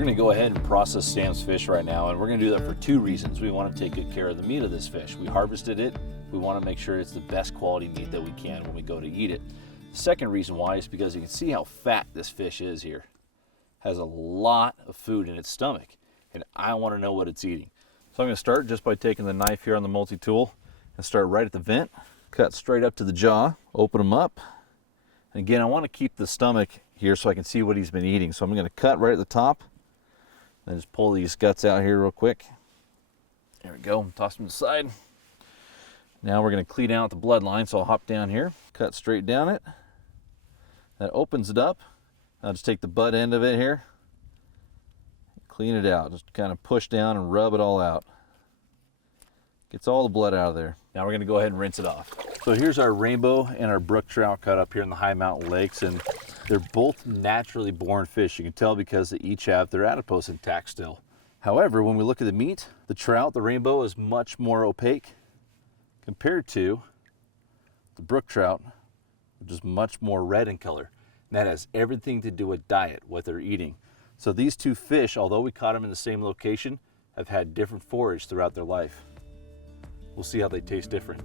We're gonna go ahead and process Sam's fish right now, and we're gonna do that for two reasons. We wanna take good care of the meat of this fish. We harvested it. We wanna make sure it's the best quality meat that we can when we go to eat it. The second reason why is because you can see how fat this fish is here. Has a lot of food in its stomach, and I wanna know what it's eating. So I'm gonna start just by taking the knife here on the multi-tool and start right at the vent, cut straight up to the jaw, open them up. And again, I wanna keep the stomach here so I can see what he's been eating. So I'm gonna cut right at the top, and just pull these guts out here real quick. There we go, toss them to the side. Now we're gonna clean out the bloodline, so I'll hop down here, cut straight down it. That opens it up. I'll just take the butt end of it here, clean it out, just kind of push down and rub it all out. Gets all the blood out of there. Now we're gonna go ahead and rinse it off. So here's our rainbow and our brook trout cut up here in the high mountain lakes, and they're both naturally born fish. You can tell because they each have their adipose intact still. However, when we look at the meat, the trout, the rainbow, is much more opaque compared to the brook trout, which is much more red in color. And that has everything to do with diet, what they're eating. So these two fish, although we caught them in the same location, have had different forage throughout their life. We'll see how they taste different.